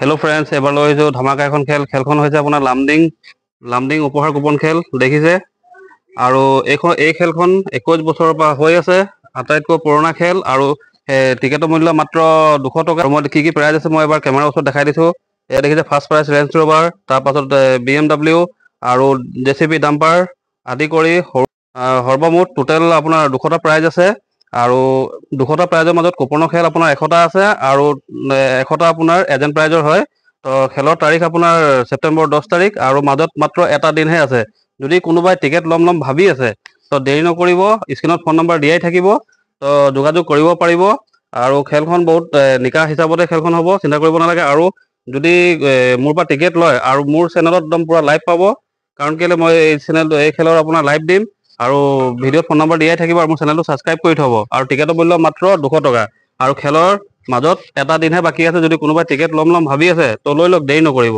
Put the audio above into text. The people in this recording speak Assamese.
হেল্ল' ফ্ৰেণ্ডছ, এবাৰ লৈ আহিছোঁ ধামাকা এখন খেলখন হৈছে আপোনাৰ লামডিং উপহাৰ কুপন খেল দেখিছে। আৰু এই খেলখন 21 বছৰৰ পৰা হৈ আছে, আটাইতকৈ পুৰণা খেল। আৰু টিকেটৰ মূল্য মাত্ৰ 200 টকা। মই কি প্ৰাইজ আছে মই এবাৰ কেমেৰাৰ ওচৰত দেখাই দিছোঁ। এয়া দেখিছে ফাৰ্ষ্ট প্ৰাইজ ৰেঞ্জ ৰ'ভাৰ, তাৰপাছত BMW আৰু JCB ডাম্পাৰ আদি কৰি সৰ্বমুঠ টোটেল আপোনাৰ 200টা প্ৰাইজ আছে। আৰু 200টা প্ৰাইজৰ মাজত কুপনৰ খেল আপোনাৰ 100টা আছে, আৰু 100টা আপোনাৰ এজেণ্ট প্ৰাইজৰ হয়। তো খেলৰ তাৰিখ আপোনাৰ ছেপ্টেম্বৰ 10 তাৰিখ, আৰু মাজত মাত্ৰ এটা দিনহে আছে। যদি কোনোবাই টিকেট ল'ম ভাবি আছে তো দেৰি নকৰিব, স্ক্ৰীণত ফোন নম্বৰ দিয়াই থাকিব, তো যোগাযোগ কৰিব পাৰিব। আৰু খেলখন বহুত নিকা হিচাপতে খেলখন হ'ব, চিন্তা কৰিব নালাগে। আৰু যদি মোৰ পৰা টিকেট লয় আৰু মোৰ চেনেলত একদম পূৰা লাইভ পাব, কাৰণ কেলৈ মই এই খেলৰ আপোনাৰ লাইভ দিম, আৰু ভিডিঅ'ত ফোন নম্বৰ দিয়াই থাকিব, আৰু মোৰ চেনেলটো ছাবস্ক্ৰাইব কৰি থ'ব। আৰু টিকেটৰ মূল্য মাত্ৰ 200 টকা। আৰু খেলৰ মাজত এটা দিনহে বাকী আছে। যদি কোনোবাই টিকেট ল'ম ভাবি আছে তো লৈ লওক, দেৰি নকৰিব।